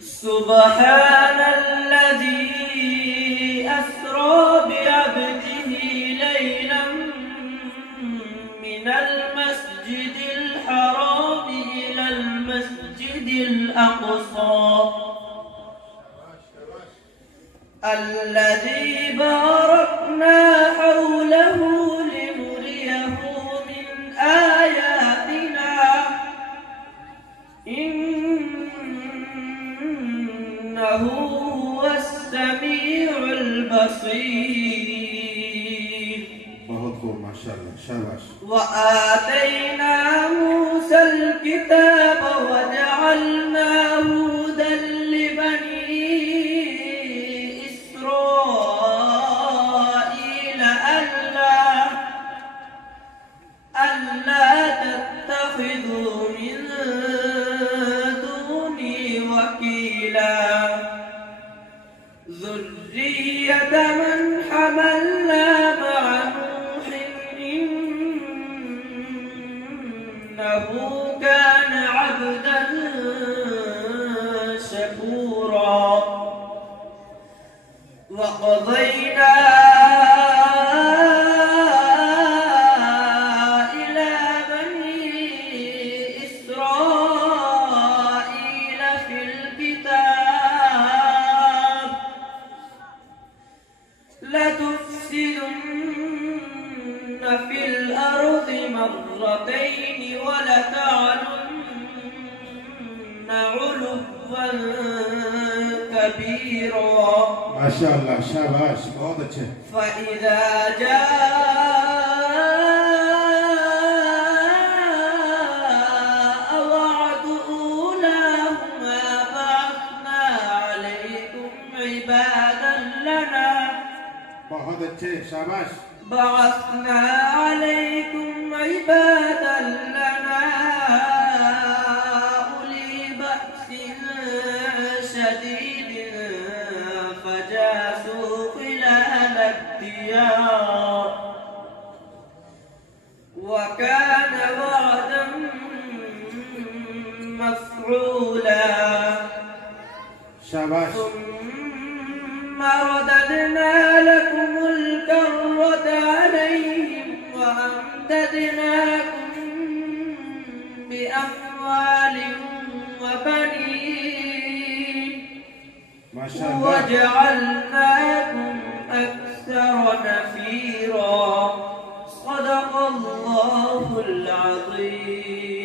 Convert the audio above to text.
سبحان الذي أسرى بعبده ليلا من المسجد الحرام إلى المسجد الأقصى الذي باركنا حوله لنريه من آياتنا إنه هو السميع البصير. बहुत खूब माशाअल्लाह शाबाश. وآتينا موسى الكتاب وجعلناه هدى لبني إسرائيل ألا تتخذوا من دوني وكيلا ذرية من حملنا مع نوح إنه كان عبدا شكورا. وقضينا إلى بني إسرائيل في الكتاب لتفسدن في الأرض مرتين ولتعلن علوا كبيرا. माशाअल्लाह शाबाश बहुत अच्छे. فإذا جاء وعد أولاهما بعثنا عليكم عبادا لنا बहुत अच्छे शाबाश. بعثنا عليكم عبادا لنا أولي بأس شديد فجاسوا خلال الديار وكان وعدا مفعولا. शाबाश. ثم رددنا لكم الكرة عليهم وأمددناكم بأموال وبنين माशाअल्लाह. وجعلناكم أكثر نفيرا. صدق الله العظيم.